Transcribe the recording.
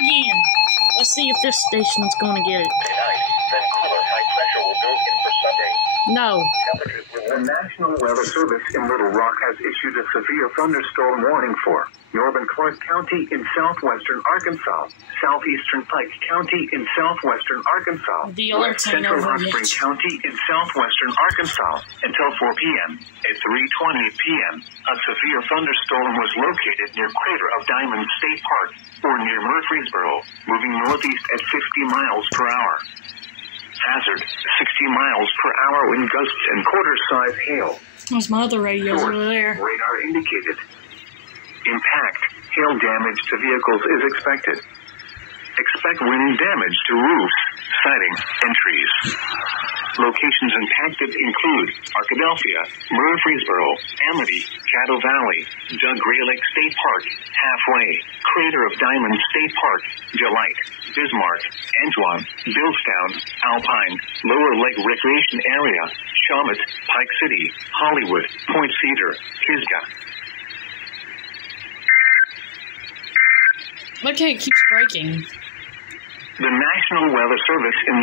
again. Let's see if this station's gonna get it. Tonight, then cooler high pressure will go in for Sunday. No. The National Weather Service in Little Rock has issued a severe thunderstorm warning for northern Clark County in southwestern Arkansas, southeastern Pike County in southwestern Arkansas, The west alerts ain't central over Hot Spring yet. County in southwestern Arkansas until 4 p.m. At 3:20 p.m., a severe thunderstorm was located near Crater of Diamond State Park or near Murfreesboro, moving northeast at 50 miles per hour. Hazard, 60 miles per hour wind gusts and quarter-size hail. There's my other radios Source, over there. radar indicated. Impact, hail damage to vehicles is expected. Expect wind damage to roofs, siding, and trees. Locations impacted include Arkadelphia, Murfreesboro, Amity, Caddo Valley, Doug Gray Lake State Park, Halfway, Crater of Diamond State Park, Gelite, Bismarck, Antoine, Billstown, Alpine, Lower Lake Recreation Area, Shawmut, Pike City, Hollywood, Point Cedar, Pisgah. Look how it keeps breaking. The National Weather Service in